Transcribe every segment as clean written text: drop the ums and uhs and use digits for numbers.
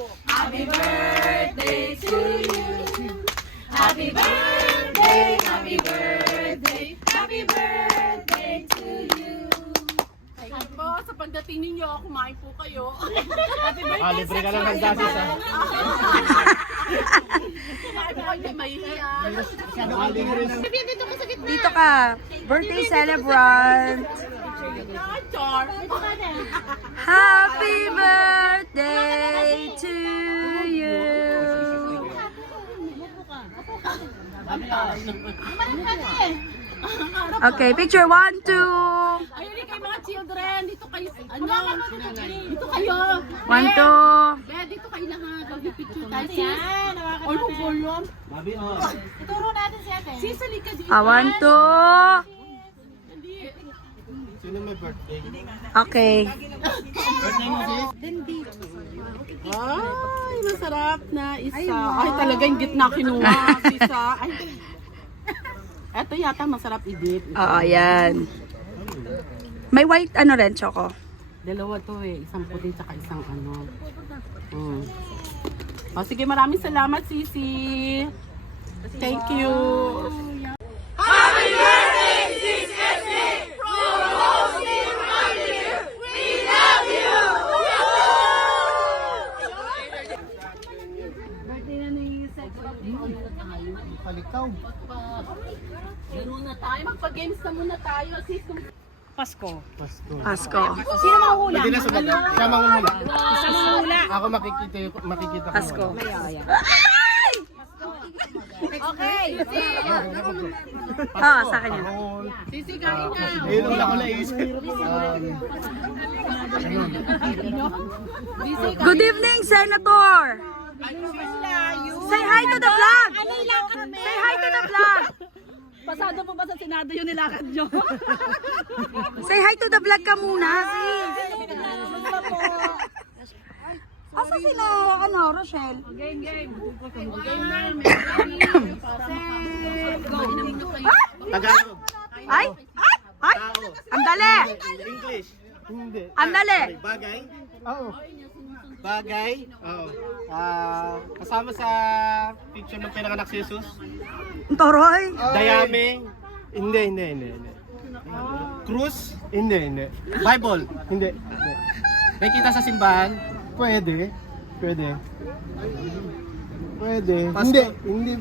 Happy birthday to you. Happy birthday, happy birthday, happy birthday to you. Ay po, sa pagdating ninyo, kumain po kayo. Happy Ah, libre ka lang ng gasis ha. Kumain po kayo, mahihiya. Dito ka. Birthday celebrant. Char. Happy birthday to you. Okay, picture 1, 2. Ayun kayo mga children, dito kayo. Dito kayo. 1, 2. Be, dito kayo lahat. Mag-picture tayo. Ay, kung volume. Mabi, oh. Ituro natin si ate. Sisali ka dito. 1, 2. Sino may birthday? Okay. Birthday mo sis? Ay, masarap na isa. Ay, talagang gitna kinuha. Isa. Ay, eto yata masarap i-dip. Oo, yan. May white ano rin, choco. Dalawa to eh. Isang puti tsaka isang ano. O, sige, maraming salamat, Sisi. Thank you. Palikaw. Laro na tayo. Magpa-games na muna tayo. Sis, Pasko. Pasko. Pasko. Sino manghula? Pwede na sumagot. Siya manguhula. Sa manghula. Ako makikita ko. Pasko. Okay. Ah, sa kanya. Sisi, kain na. Ayun ang ako naisip. Good evening, Senator. Say hi to the vlog. Say hi to the vlog. Pasado po ba sa Senado yung nilakad nyo? Say hi to the vlog ka muna, sis. Asa sila, ano, Rochelle? Tagalog. Ay! Ay! Tao. Ang dali! English. Hindi. Ang dali! Bagay? Oo. Bagay? Oo. Kasama sa picture ng pinanganak si Jesus? Ang toroy! Dayame? Hindi. Cruz? Hindi. Bible? Hindi. May kita sa simbahan? Pwede. Hindi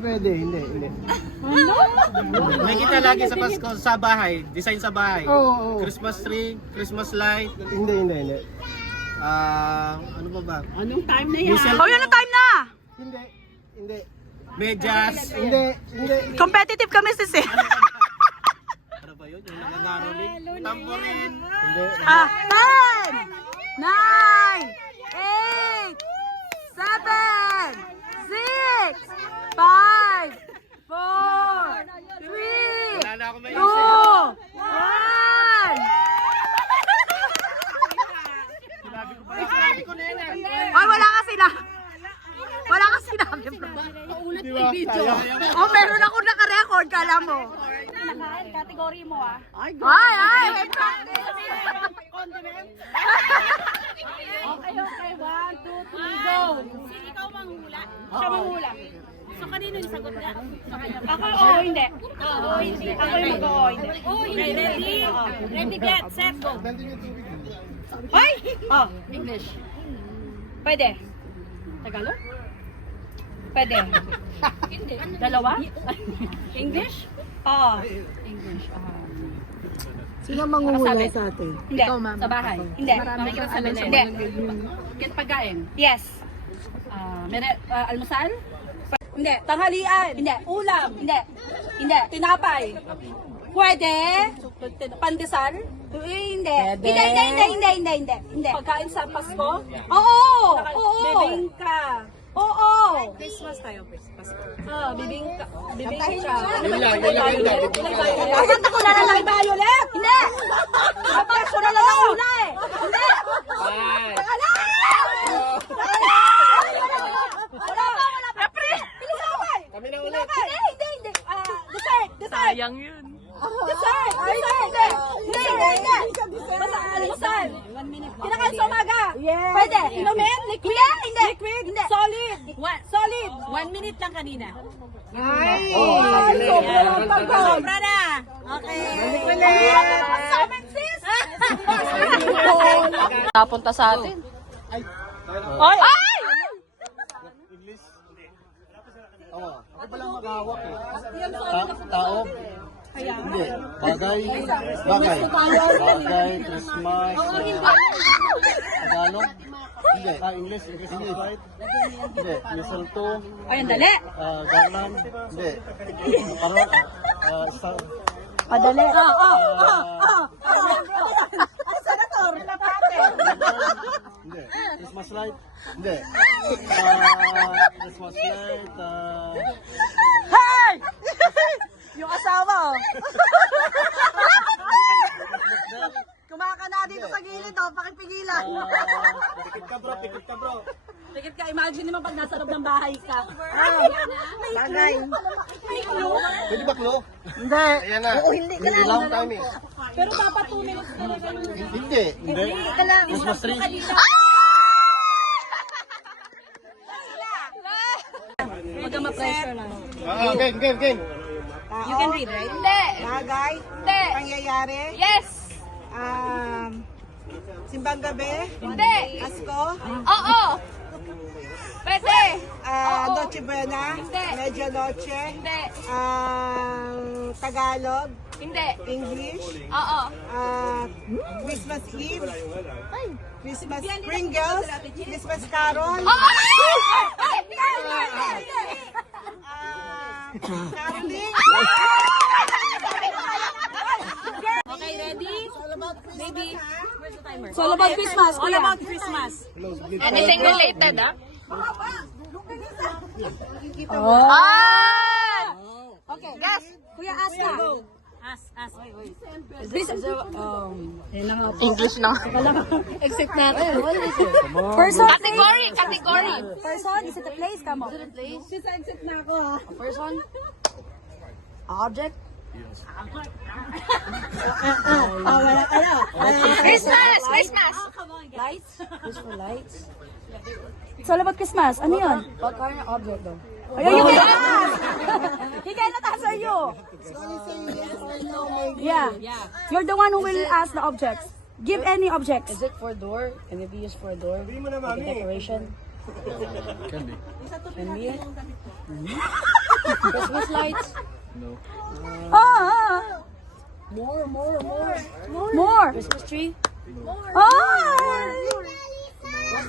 pwede. May kita lagi sa Pasko sa bahay, design sa bahay. Christmas tree, Christmas light. Hindi. Ano pa ba? Anong time na yan? Oh, yun ang time na! Hindi. Medyas. Hindi. Competitive kami, sis eh. Ano ba yun? Yung nangangaroling? Tamborin. Hindi. 10, 9, 8, 7, 6, 5, 4, 3, Wala na ako 2, 1. may Sinabi ko na yan. Ay, wala ka sinabi. Wala ka sinabi, bro. Paulit mo yung video. Oh, meron ako naka-record, kala mo. Kategory mo ah. Ay, Ay, may practice. Okay. 1, 2, 3, go. Ikaw manghula. Siya manghula. So kanino yung sagot niya? Ako hindi. Oo, hindi. Ako yung mag-oo, hindi. Okay, ready? Ready, get, set, go. Hoy! Oh, English. pwede. Tagalog? Pwede. Dalawa? English? Oo. English. Sino manguhula sa atin? Hindi. Sa bahay. Hindi. Hindi. Get pagkain. Yes. Almusal? Hindi. Tanghalian. Hindi. Ulam. Hindi. Hindi. Tinapay. Pwede. Pandesal. Hindi. Hindi. Pagkain sa Pasko? Oo. Oo. Bibingka. Oo. Christmas tayo, Christmas. Bibingka. Bibingka. Bakit ako na lang tayo ulit? Hindi. Kapag ko na lang una eh. Hindi. Wala. Kami na ulit. Hindi. Dessert. Sayang yun. Dessert! Dessert! Hindi! Basta almusal. Kinakain sa umaga. Pwede. Inumin? Liquid? Hindi. Liquid? Hindi. Solid. Solid. 1 minute lang kanina. Ay! Sobra na. Okay. Hirap na naman sa amin, sis. Napunta sa atin. Ay! English? Oo. Ako pala maghahawak eh. Tao? Hindi. Bagay? Bagay. Bagay, Christmas. Tagalog? Hindi. English? English, right? Hindi. Mistletoe? Ayun, dali. Garland? Hindi. Parang, Padali. Hindi. Christmas light? Hindi. Christmas light, Hey! Yung asawa, oh. Kumakana dito sa gilid, oh. Pakipigilan. Pikit ka bro, pikit ka bro. Tikit ka, imagine naman pag nasa loob ng bahay ka. Bagay. Pwede ba klo? Hindi. Ayan na. Hindi lang time eh. Pero dapat 2 minutes talaga yung... Hindi. Hindi. Christmas tree. Huwag ka ma-pressure na. Game. You can read, right? Hindi. Bagay. Hindi. Pangyayari. Yes. Simbang gabi. Hindi. Asko. Oo. Pwede. Noche Buena. Hindi. Medianoche. Hindi. Tagalog. Hindi. English. Oo. Christmas Eve. Christmas Pringles. Christmas Carol. Oo. Caroling. Okay, ready? Baby. Where's the timer? It's all about Christmas, All kuya. about Christmas. Anything related, ah? Oh. Ah! Okay. Guys, kuya, ask na. Ask. English lang. Except natin. Person. Category. Person, is it a place? Come on. Is it a place? Exit na ako ha. A person? Object? Christmas. Lights? Just for lights? It's all about Christmas. Ano yun? What kind of object though? Ayun, you can ask! He cannot answer you. Yeah. You're the one who will ask the objects. Give any objects. Is it for a door? Can it be used for a door? Like a decoration? Can be. Can be? Christmas lights? Ah! More. Christmas tree? Ah!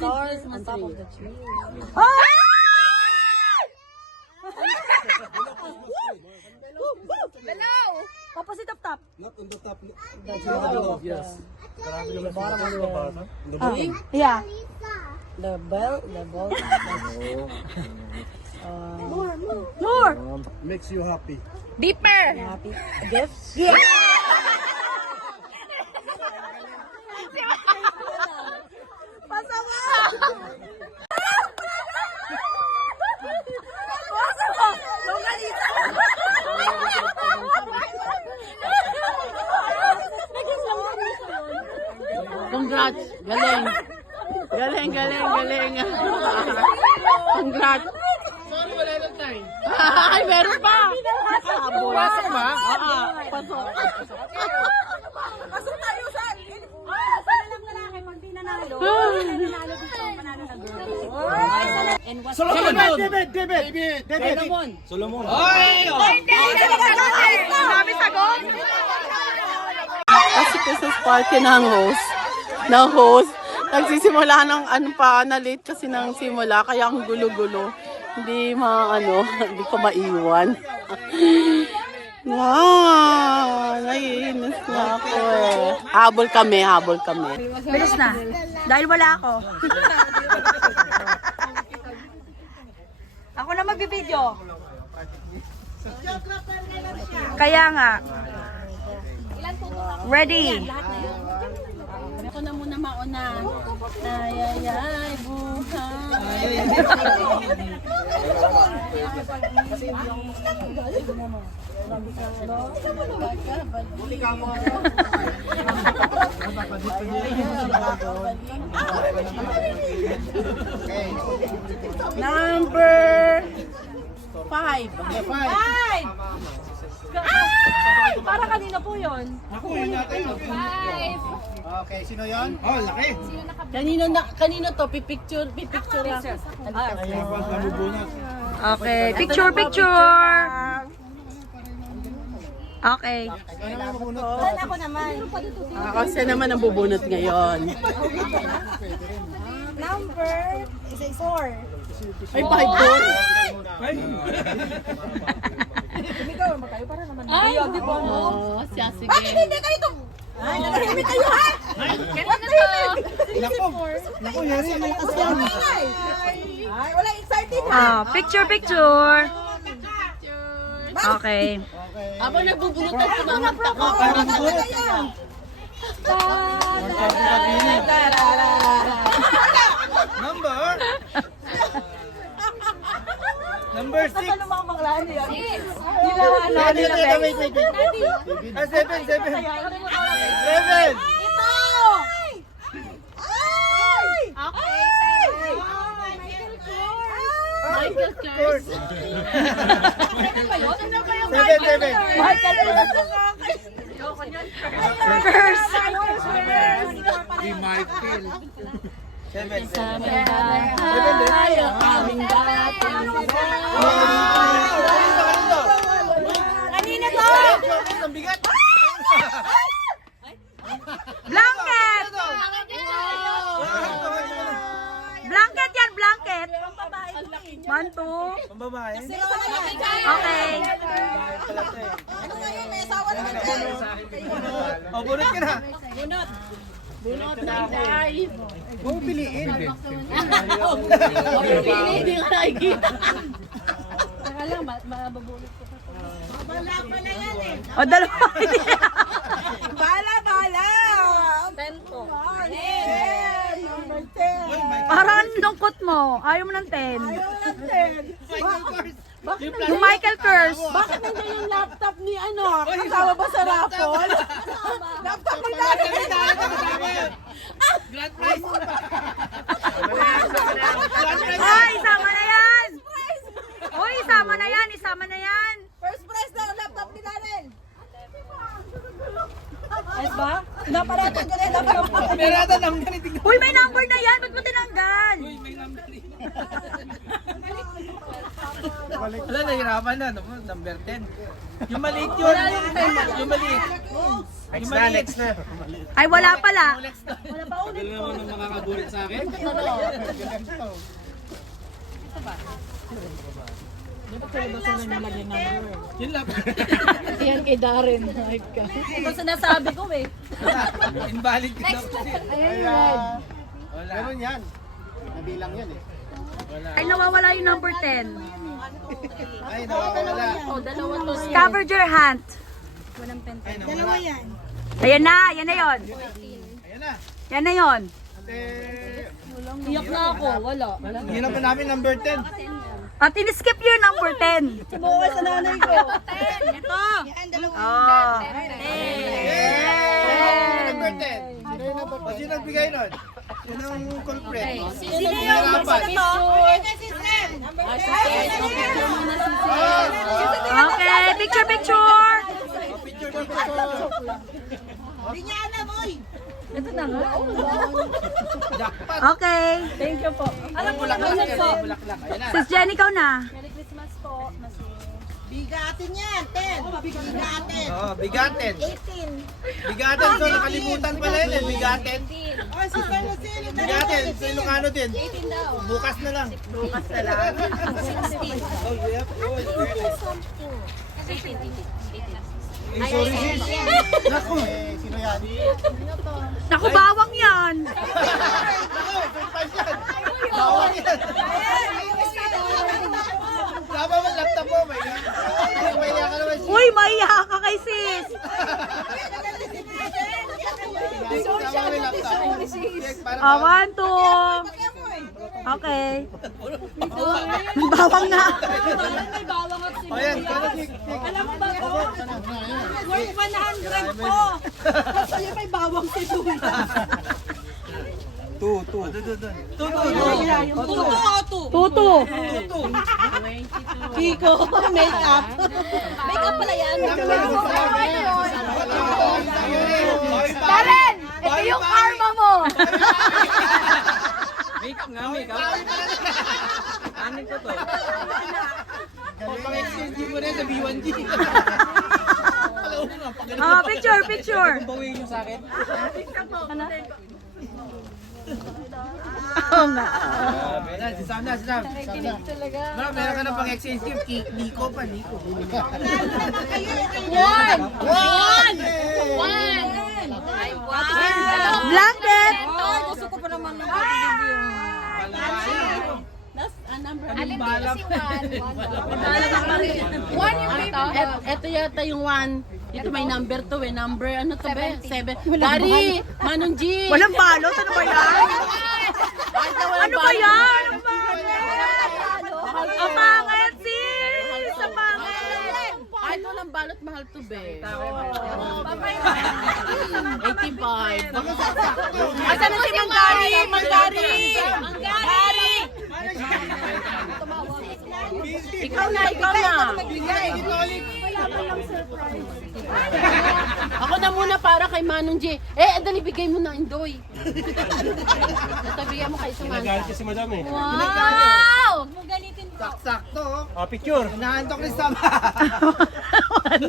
Stars on top of the tree? Ah! Below. Opposite of top. Not on the top. That's the bottom of Yes. the bottom of the The Yeah. the bell, the ball. More. makes you happy. Deeper. Happy gifts. Congrats. Galing. Galing. Congrats. Sorry, wala na time. Ay, meron pa. Pasok ba? Pasok. Pasok tayo sa... Sana lang lalaki pag di nanalo. Nanalo dito, manalo na girl. And what's Solomon! David! Solomon! Sabi sagot. Kasi Christmas party ng host. Nagsisimula ng na-late kasi nang simula, kaya ang gulo-gulo. Hindi hindi ko maiwan. Naiinis na ako eh. Habol kami. Bilis na. Dahil wala ako. Ako na magbibideo. Kaya nga. Ready. Ako na muna mauna. Ayayay, buhay. Number 5. Five! Ay! Para kanina po yun. Okay, sino yon? Oh, laki. Kanino to? Pipicture lang. Okay, picture, picture. Okay. Ako naman. Kasi naman ang bubunot ngayon. Number 4. Ay, 5-4. Ay, di ba? Oo, siya, sige. Bakit hindi kayo ito? Ay, nagahimik kayo ha? What the Naku, yari. Ay, wala excited ha? Ah, picture, picture. Okay. Habang nagbubunutan, sumamakta ko. Parang good. Number 6. Wait. Ah, 7. 7. Michael Kors. 7. Ay, ang aming dati. Kanina to? Ang bigat. Blanket! Blanket yan, blanket. 1, 2. Pambabae. Okay. Ano ngayon? May asawa naman kayo. Oh, bunot ka na. Bunot na guys. Huwag piliin. Hindi ka nakikita. O, dalawa. Bala! 10 po. 10. Number 10. Parang ang lungkot mo. Ayaw mo ng 10. Yung Michael Kors. Bakit nandiyan yung laptop ni ano? Kasama ba sa raffle? Laptop mo dati. Grand prize. Ay, isama na yan. Uy, isama na yan. Isama na yan. First prize na laptop ni Darren. Yes ba? Naparatag ka rin. Merada ng ganito. Uy, may number na yan. Ba't mo tinanggal? Wala, nahirapan na. Number 10. Yung maliit yun. Yung maliit. Next na. Ay, wala pala. Dali naman ng makakagulit sa akin. Yun lang. Yan kay Darren. Ito sinasabi ko eh. Invalid ka daw. Ayan. Wala. Meron yan. Nabilang yan eh. Ay, nawawala yung number 10. Ay, nawawala. Dalawa to. Scavenger hunt. Ay, nawawala. Ayan na. Yan na yun. Ayan na. Yan na yun. Iyak na ako. Wala. Hirap na namin number 10. At in-skip yung number 10. Bukas sa nanay ko. Ito. Oh. Number 10. O, sino nagbigay nun? Sino ang culprit? Sino yun? Hirapan. Sino to? Number 10. Okay. Picture, picture. Hindi niya alam, oy. Ito na nga. Jackpot. Okay. Thank you po. Alam ko lang Bulaklak po. yan. Bulaklak. Ayan na. Sis Jenny, ikaw na. Bigatin yan, 10. Bigatin. Oh, bigatin. 18. Bigatin. So, nakalimutan pala yun eh. Bigatin. Oh, si Carlos Sili. Bigatin. Sa Ilocano din. Bukas na lang. Bukas na lang. 16. Oh, yep. Oh, sorry, sis. Naku. Sino yan? Naku, bawang yan. Naku, surprise yan. Bawang yan. Tama mo, laptop mo. May ka naman siya. Uy, maiya ka kay sis. Tama mo yung laptop. Yes, parang- 1, 2. Okay. Bawang na. May bawang at Ayan, sibuyas. Alam mo ba to? Worth 100 po. Sa'yo may bawang sibuyas. Tuto. Tuto. Kiko, make-up. Make-up pala yan. Karen, ito yung karma mo. Makeup nga, makeup. Anin ko to. Pang-exchange mo rin sa B1G. Picture, picture. Bawin nyo sa akin. Ano? Si Sam na. Meron ka na pang-exchange gift. Nico pa, Nico. Blanket. Gusto ko pa naman ng Ito yata yung 1. Ito may number to eh. Number ano to be? 7. Dari! Manong G! Walang balot. Ano ba yan? Ano ba yan? Ang pangit, sis! Ang pangit! Ay, ito lang balot mahal to be. 85. Asan na si Manggari? Manggari! Ikaw na! Ako na muna para kay Manong J. Dali bigay mo na, Indoy. Natabigyan mo kay Samantha. Nagalit si madam eh. Wow! Sakto. Picture. Naantok ni Sam. 1, 2.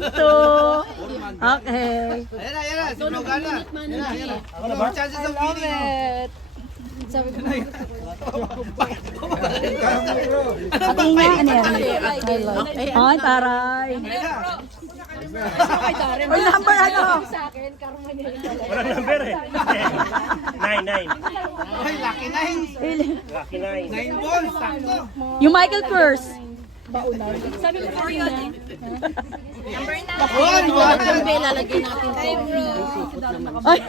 Okay. Ayan na. Si Logana. Manong G. More chances of winning. Pati nga, ano yan? Ay, taray. Or number ano? Walang number eh. 9. Ay, lucky 9. Lucky 9. 9 balls. Sakto. Yung Michael Kors. Ang be, lalagay natin to. Ay.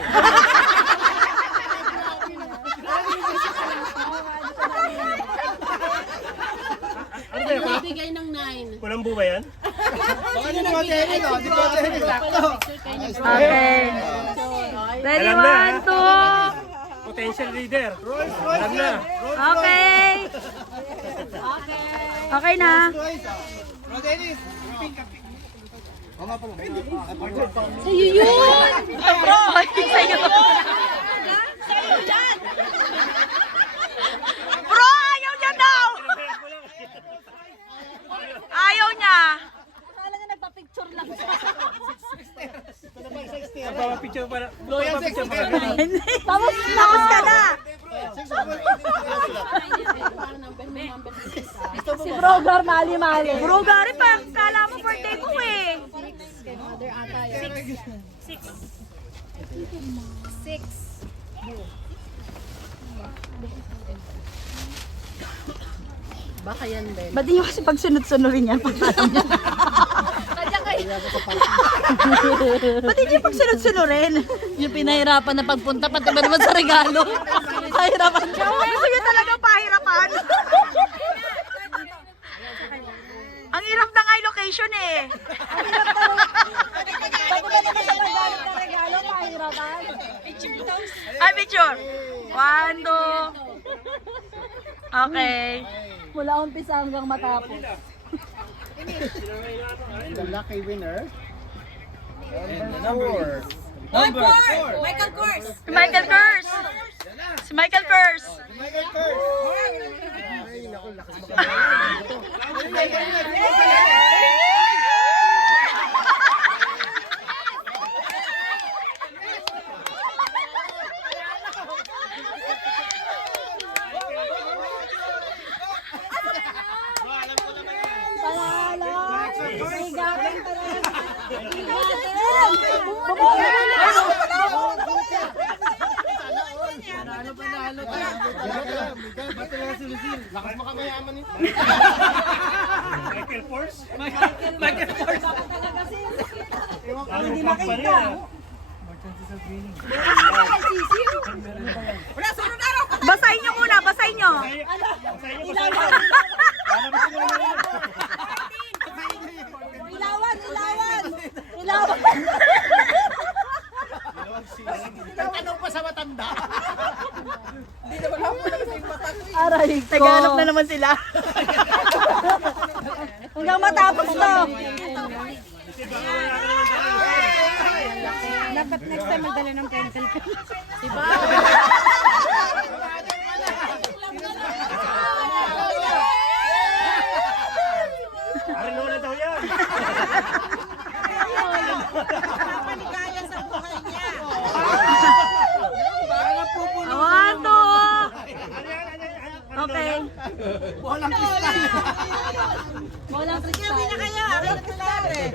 Bigay ng 9. Walang buba yan? Baka ni Boterin, no? Si Boterin, sakto. Okay. Ready, Alam na, 1, 2. Potential leader. Alam na. Okay. Okay na. Boterin, pink. Sa'yo yun! Ay, sa'yo. Bro, ayaw niya daw! Ayaw niya! Akala nga nagpa-picture lang. Picture para. Loyal Picture para. Tapos ka na! Si Brogar, mali-mali. Brogar, pa, kala mo birthday ko eh. Baka yan, Ben. Ba't di nyo kasi pag sunod-sunurin yan? Pagkalam niya. Ba't di nyo pag sunod-sunurin? Yung pinahirapan na pagpunta, pati ba naman sa regalo? Pahirapan ka. Gusto nyo talaga pahirapan? Ang hirap na nga yung location eh. Ang hirap na. Pati ba naman sa paggalit na regalo, pahirapan? Ay, picture. 1, 2. Okay. Mula umpisa hanggang matapos. The lucky winner. Number 4. Michael Kors. Si Michael Kors. Si Michael Kors. Michael Kors. Lakas makamayaman nito. Michael Kors? Michael Kors. Hindi makita. Basahin niyo muna, basahin. sa inyo? Ilawan! Tanong pa sa matanda. Aray ko. Naghanap na naman sila. Hanggang matapos to. Dapat next time magdala ng pencil. Arin Lola daw yan. Papaligaya sa buhay niya. One, two. Okay. Walang kristal. Walang kristal. Uwi na kayo. Akin na kristal eh.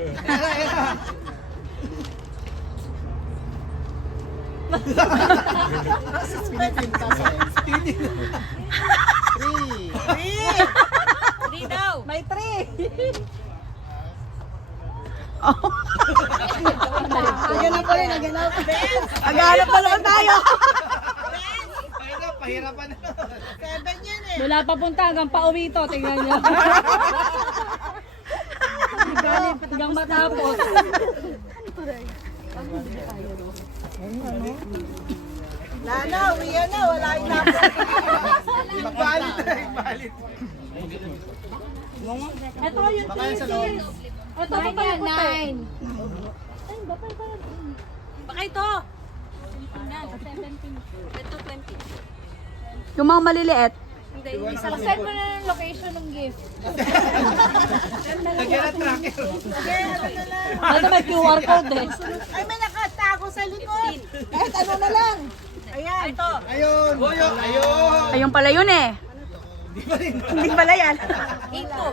Three daw. May three. Naganap pa rin, naganap. Maghanap pa naman tayo. Pahirapan na. 7 yan eh. Wala pa punta hanggang pauwi to. Tingnan nyo. Hanggang matapos. Lana, uwi yan na. Wala yung lapos. Ibalit. Ito yung three series. Ito pa pala puti. Baka ito. Yan, 17. Ito 20. Yung mga maliliit. Hindi, send mo na ng location ng gift. Lagyan ng tracker. Ano may QR code eh. Ay, may nakatago sa likod. Kahit ano na lang. Ayan. Ito. Ayun. Ayun. Ayun pala yun eh. Hindi pala yan. Ito.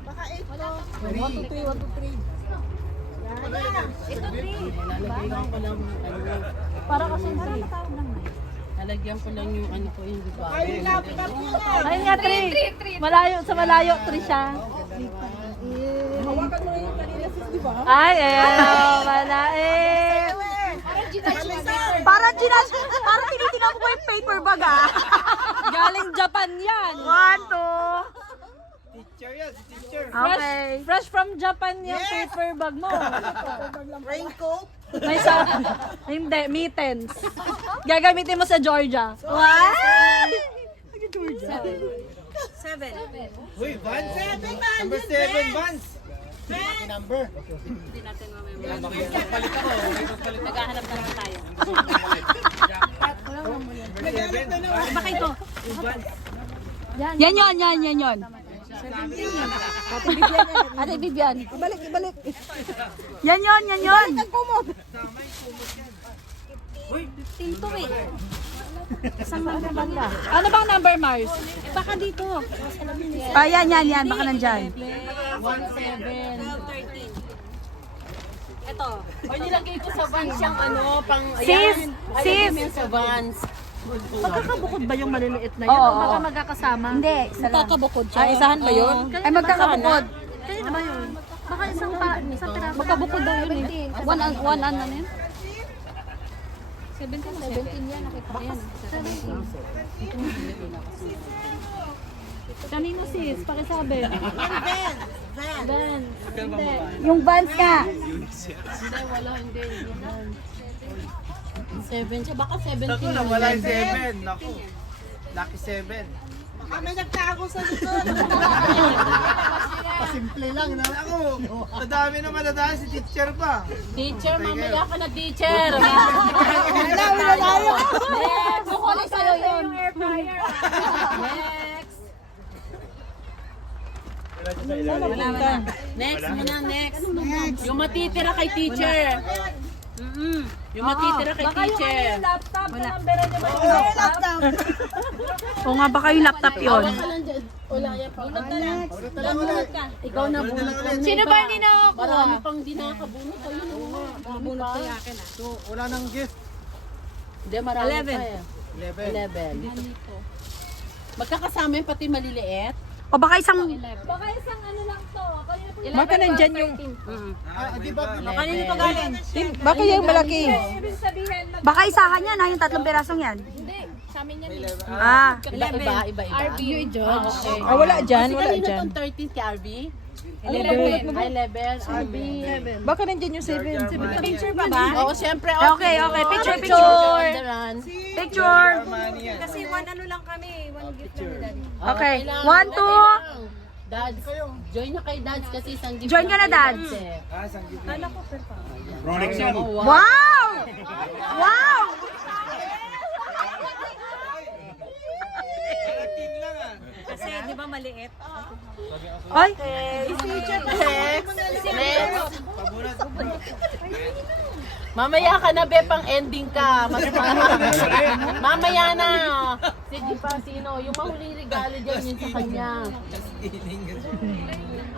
Baka 8 to. 1, 2, 3. Ito 3. Lalagyan ko lang Para kasi matawag lang. lalagyan ko lang yung ano ko yung diba. Ay, yung laptop niya na. Ayun nga 3. Malayo sa malayo 3 siya. Hawakan mo yung kanina sis, di ba? Ay, wala eh. Para tinitingnan ko pa yung paper bag ah. Galing Japan yan. 1, 2. Teacher yan, si teacher. Okay. Fresh from Japan yung paper bag mo. Raincoat. May sa... Hindi, mittens. Gagamitin mo sa Georgia. What? 7. Uy, Vans. Number 7, Vans. Number. Hindi natin mamaya. Naghahanap na naman tayo. Baka ito. Yan yun. Ate Vivian. Ibalik. Yan yun. Tinto eh. Isang number banda. Ano bang number, Mars? Baka dito. Yan. Baka nandyan. 1, 7, 13. Ito. O nilagay ko sa Vans yung ano, pang... Sis. Sa Vans. Magkakabukod ba yung maliliit na yun? Oo, O baka oo. magkakasama? Hindi, isa lang. Magkakabukod siya. Isahan ba yun? Ay, magkakabukod. Kaya na ba yun? Baka isang piraso. Magkabukod daw yun eh. One ano na yun? 17 yan. Nakita ko yan. 17. Kanino sis? Pakisabi. Van. Hindi. Yung Vans ka. Hindi, wala, hindi. 7 siya, baka 17 Ako na, wala yung 7. Naku. Lucky 7. Baka may nagtago sa likod. Pasimple lang. Ako, nadami naman nadami si teacher pa. Teacher, mamaya ka na teacher. Next. Kukunin sa'yo yun. Next. Next muna, next. Yung matitira kay teacher. Yung matitira kay Baka yung ano teacher. yung laptop. Numberan niyo ba yung laptop? O nga, baka yung laptop yun. Wala yan pa. Bunot ka. Ikaw na bunot lang. Sino ba hindi nakakuha? Marami pang di nakakabunot. Ayun, oo nga. Bunot ko yung akin ah. So, wala nang gift. Hindi, marami 11. pa eh. 11. 11. Magkakasama yung pati maliliit. O baka isang... Baka isang ano lang to. Baka nandyan yung... Di ba? Kanino to galing? Baka yung malaki. Ibig sabihin, Baka isahan yan ha, yung 3 pirasong yan. hindi. Sa amin yan eh. Ah. Iba. RB. You judge. Ah, wala dyan, wala Kanina dyan. tong 13 kay RB? 11. 11, RB. Baka nandyan yung 7. Picture pa ba? Oo, syempre. Okay. Picture. Picture. Kasi one ano lang kami. One gift lang ni Daddy. Okay. 1, 2. Dads, join na kay Dads kasi isang gift. Join ka na, Dads. Rolex yan. Wow! Wow! Kasi di ba maliit? Ay! Next. Mamaya ka na, be, pang ending ka. Mamaya na. Sige pa, sino? Yung mahuling regalo dyan, yun sa kanya.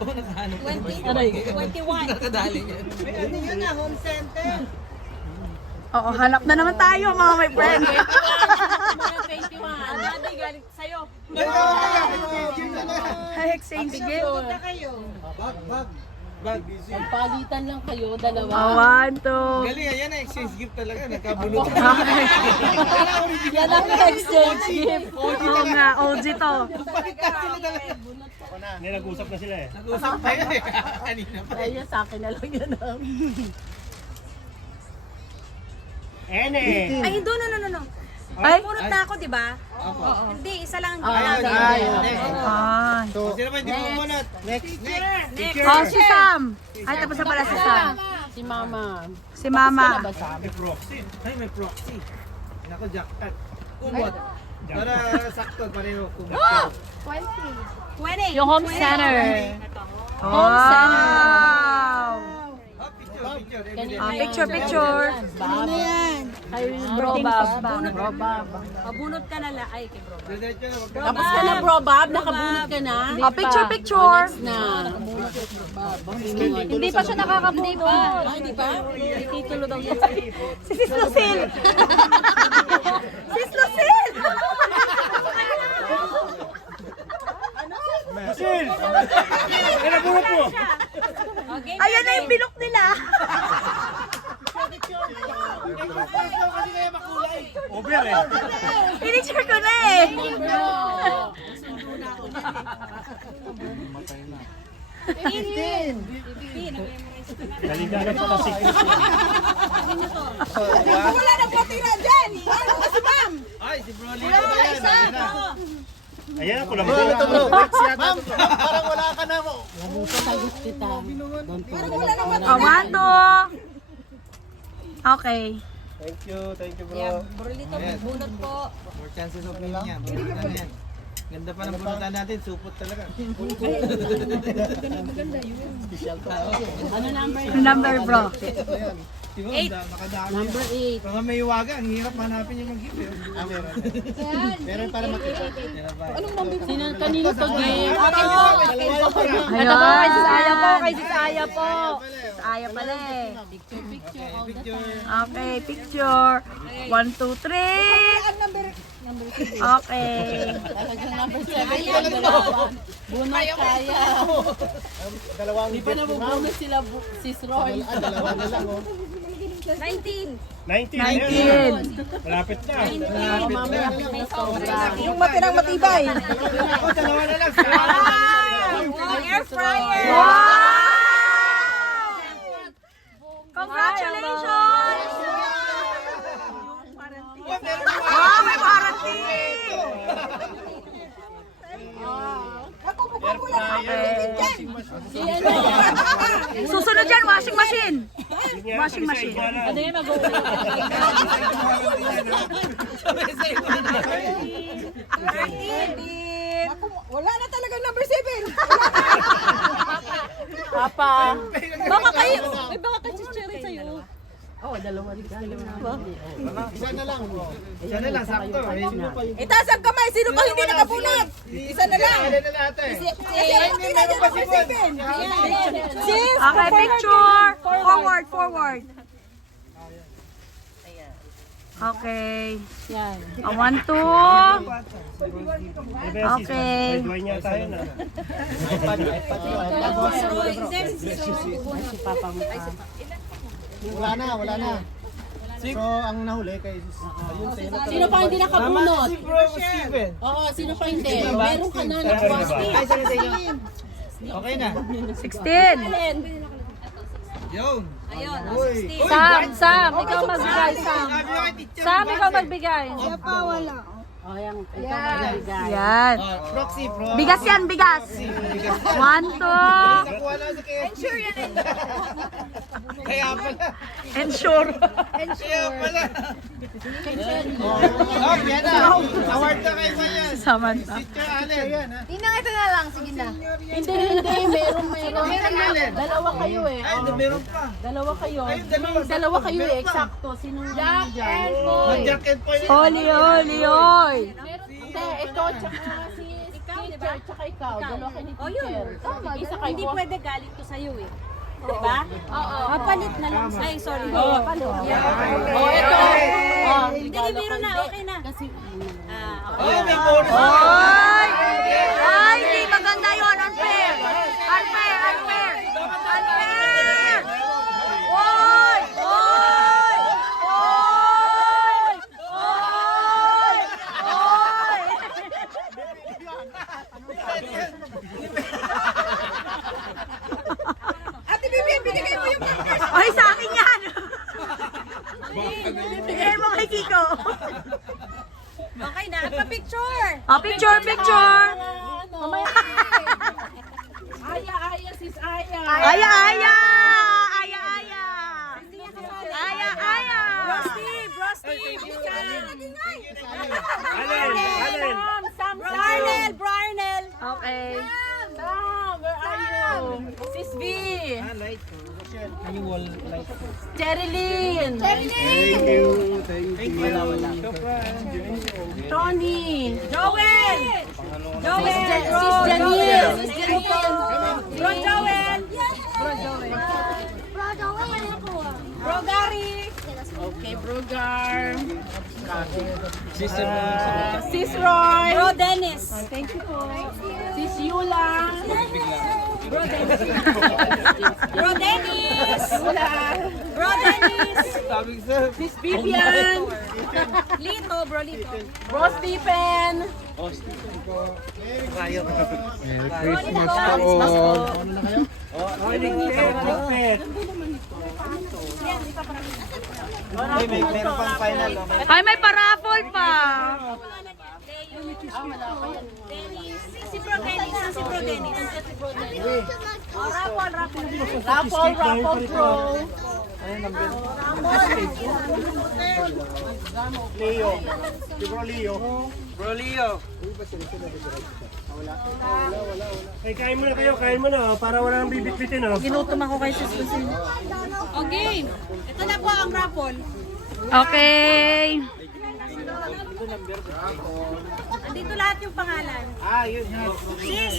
21. Oo, hanap na naman tayo mga my friend. 21. Daddy, galit sa'yo. Exchange gift. Magpalitan lang kayo, dalawa. 1, 2. Galing, yan na exchange gift talaga. Nagkabulot. Yan ang exchange gift. Oo nga, OG to. Hindi, nag-usap na sila eh. Nag-usap tayo eh. Kanina pa. Kaya sa akin na lang yun. Ene! Ay, no. Ay? Purot na ako, di ba? Hindi, isa lang. Ay, Ah. sino ba hindi bumunot? Next. Oh, si Sam. Ay, tapos na pala si Sam. Si Mama. Si Mama. Ba, Sam? May proxy. Ay, may proxy. Nako, jackpot. Kumot. Para sakto, pareho. Kumot. 20. Yung home center. Wow! Picture. Picture. Bob. Kayo yung bro, Bob. Bro, Bob. Bunot ka na lang. Ay, kay bro. Diretso na, wag ka. Tapos ka na, bro, Bob. Nakabunot ka na. Picture. Na. Hindi pa siya nakakabunot. Hindi pa? Titulo daw niya. Si Sis Lucille. Sis Lucille. Michelle! Ay, nabunot mo! Ayan na yung bilok nila. Over eh. Pinicture ko na eh. Naligagat pa kasi. Wala nang patira dyan. Ano ka si ma'am? Ay, si Bro Lito ba yan? Ayan na. Ayan, ako lang. Ma'am, parang wala ka na mo. Sagot kita. Oh, 1, 2. Okay. Thank you bro. Brolito, bunot po. More chances of winning yan. Bunutan na yan. Ganda pa ng bunutan natin, supot talaga. Ano number? Number, bro. Diba? 8. Number 8. Mga may iwaga, ang hirap hanapin yung mag-gift eh. Meron. Meron para makita. Sino kanino to game? Akin po. Ito po, kay Sis Aya po. Kay Sis Aya po. Sis Aya pala eh. Picture all the Picture. time. Okay, picture. 1, 2, 3. Okay. Talagang number 7 yung dalawa. Bunot kaya. Di pa nabubunot sila sis Roy. 19. 19 na yan. Malapit na. Mamaya may sobra. Yung matirang matibay. Ako, dalawa na lang. Air fryer. Wow! Congratulations! Wow, may warranty! Susunod yan, washing machine. Washing machine. Ano yung mag-uwi? Wala na talaga number 7. Papa. Baka kayo. May baka ka-chichiri sa'yo. Isa na lang, sakto. Itaas ang kamay. Sino ba hindi nakabunot? Isa na lang. Kaya na lahat eh. Kasi matira dyan number 7. Sis, Okay, picture. Forward. Okay. Yan. 1, 2. Okay. Buhay niya tayo na. Wala na. So, ang nahuli kay ayun sa'yo. Sino pa hindi nakabunot? Si Bro Steven. Oo, sino pa hindi? Meron ka na nag-posti. Okay na. 16. Yun. Sam, ikaw magbigay, Sam. Sam, ikaw magbigay. Oh, yan. Ikaw magbigay. Yan. Proxy, Pro. Bigas yan, bigas. 1, 2. Nakuha na si KFC. Ensure yan. Kaya pala. Ensure. Kaya pala. Oh, yan na. Award na kayo ba yan? Samantha. Teacher Allen. Hindi na lang, sige na. Hindi. Meron. Dalawa kayo eh. Ay, meron pa. Dalawa kayo. Dalawa kayo eh. Eksakto. Sinong Jack and Mag-Jack and Poy. Oli, oli, oy. Hindi, ito tsaka si teacher tsaka ikaw. Dalawa kayo ni teacher. Isa kayo. Hindi pwede galing ko sa'yo eh. Diba? Oo. Mapalit na lang. Ay, sorry. Oh, ito. Oh, Hindi, biro na. Okay na. kasi Oh, may bonus. Oy! Ay, hindi maganda yun. Unfair. Unfair, unfair. Unfair. Oy! Oy! Oy! Oy! Oy! Ate Bibi, binigay mo yung numbers. Ay, sa akin yan. Bigay mo kay Kiko. Okay na. Pa-picture. Oh, picture, picture. Aya, sis Aya. Aya, aya. Aya, aya. Aya, aya. Brosty. Allen. Brarnel. Okay. Sam, where are you? Sis B. Cherilyn. Thank you. Tony. Joel. Sis Janine. Bro Joel. Bro Gary. Okay, Brugar. Sis Roy. Bro Dennis. Thank you po. Sis Yula. Bro Dennis. Bro Dennis. Sis Vivian. Lito, bro Lito. Bro Stephen. Meron pang final. Ay, may paraffol pa. Si Bro Dennis. Si Bro Dennis. Oh, Rapol. Raffle Pro. Leo. Si Bro Leo. Bro Leo. Ay, kain mo na kayo, kain mo na. Para wala nang bibit-bitin, oh. Ginutom ako kay Sis Lucille. Okay. Ito na po ang Rapol. Okay. Andito lahat yung pangalan. Ah, yun. Sis,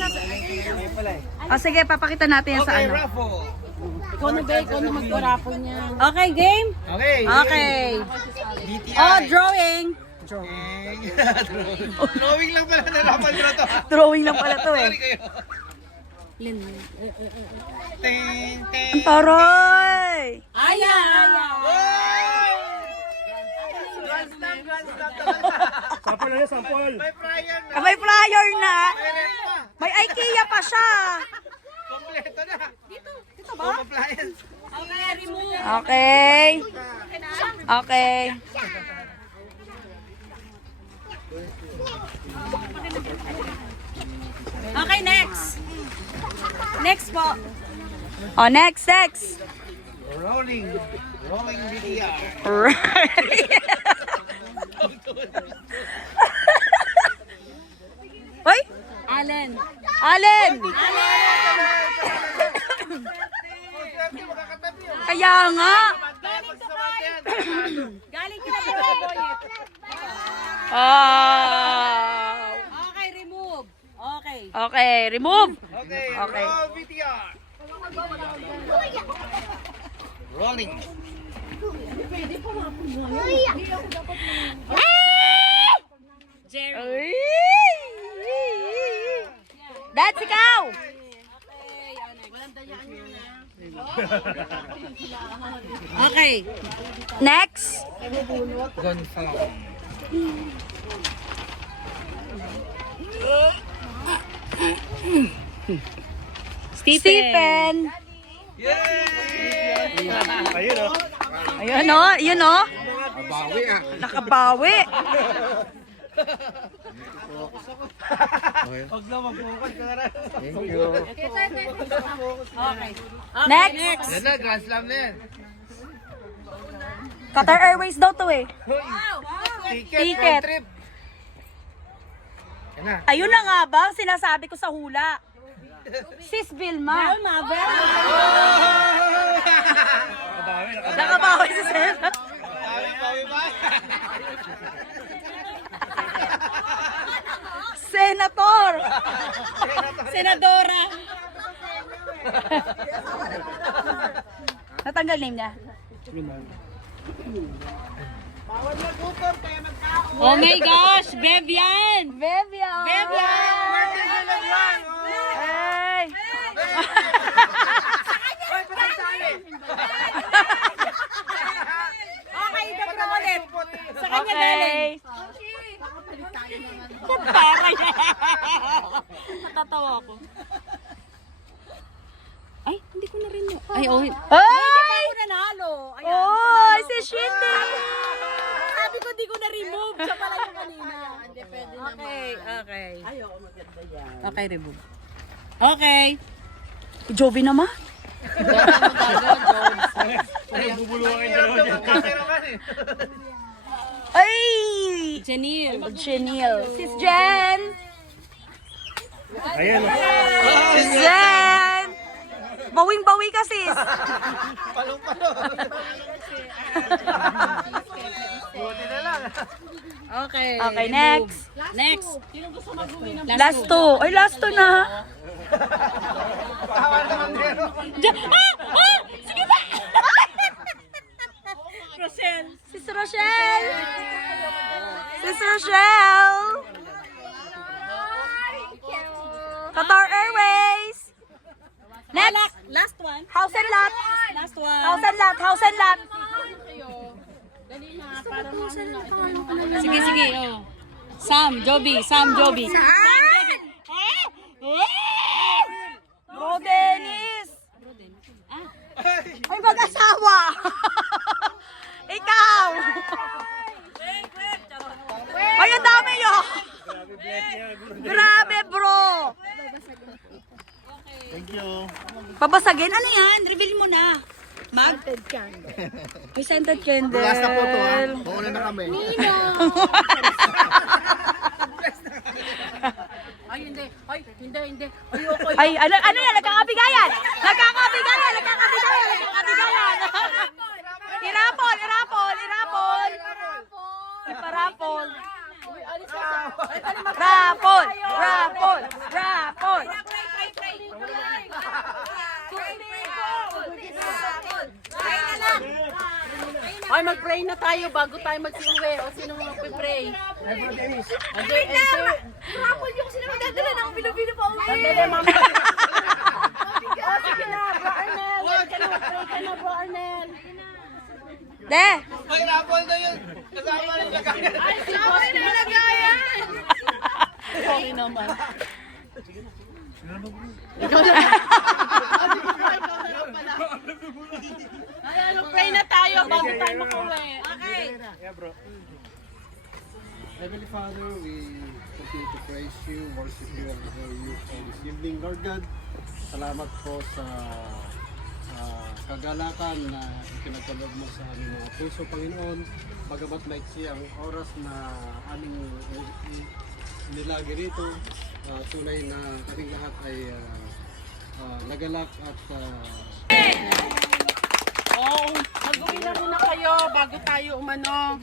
O sige, papakita natin yan sa ano. Raffle. Ikaw na mag-raffle niya. Okay, game? Okay. Okay. DTI. Oh, drawing. Drawing lang pala na Raffle bro to. Drawing lang pala to eh. Sorry kayo. Ting, ting. Ang taroy! Aya. Grand slam talaga. Sample na yun, sample. May Brian na. May flyer na. May rep pa. May IKEA pa siya. Kompleto na. Dito ba? Compliance. Okay, remove. Okay. Okay. Okay, next. Next po. O, next, next. Rolling. Rolling VTR. Hoy! Allen. Allen! Kaya nga. Galing kila Bro Boyet. Wow. Okay, remove. Okay. Okay, remove. Okay. Okay. Roll VTR. Rolling. Jerry. That's ikaw. Okay. Next. Stephen. Ayun o. Ayun o, yun o. Nakabawi. Huwag na mag-focus ka na. Next. Yan na, Grand Slam na yan. Qatar Airways daw to eh. Ticket, Ticket. road trip. Yan na. Ayun na nga ba ang sinasabi ko sa hula. Sis Vilma. Nakabawi si Sis. Senator. Senadora. Natanggal name niya. Oh my gosh, Bevian! Bevian. Hey. Okay, gagawin ulit. Sa kanya Okay. galing. Natatawa ako. Ay, hindi ko na rin. Ay, oh. Ay! Ako nanalo. Ayan. Oh, si Shindy. Sabi ko di ko na-remove. Siya pala yung kanina. Hindi pwede naman. Okay. Ayaw, maganda yan. Okay, remove. Okay. Jovi naman. Ay, bubuluhan kayo dalawa dyan. Ay! Janil. Janil. Sis Jen. Ayun o. Sis Jen. Bawing-bawi ka, sis. Buti na lang. Okay. Okay, next. Next. Last two. Ay, last two na. Sige ba? Rosel. Sis Rochelle. Sis Rochelle. Qatar Airways. Next. Last one. House and lot. Last one. House and lot. House and lot. Sige, sige. Oh. Sam, Joby. Sam, Joby. Bro Dennis. Ay, mag-asawa. Ikaw. Ay, ang dami nyo. Grabe, bro. Thank you. Babasagin? Ano yan? Reveal mo na. Mag? Scented candle. Ay, scented candle. Last na po ito ha. Mauna na kami. Ay, hindi. Ay, hindi. Ay, ano yan? Nagkakabigayan! Nagkakabigayan! Irapol! Iparapol! Rapol! Ay, mag-pray na tayo bago tayo mag-uwi. O sino mag-pray? Rapol yung sino magdadala ng bilo-bilo pa uwi. Sige na, Bro Arnel. Mag-pray ka na, Bro Arnel. De! Ay, rapol na yun. Kasama na lagayan. Ay, si Boss na nagayan. Okay naman. Ay, pray na tayo bago tayo makauwi. Okay. Heavenly Father, we continue to praise you, worship you, and adore you for this evening, Lord God. Salamat po sa kagalakan na ikinagkaloob mo sa aming mga puso, Panginoon. Bagamat maiksi ang oras na aming nilagi rito, tunay na kaming lahat ay nagalak at Mag-uwi na muna kayo bago tayo umano.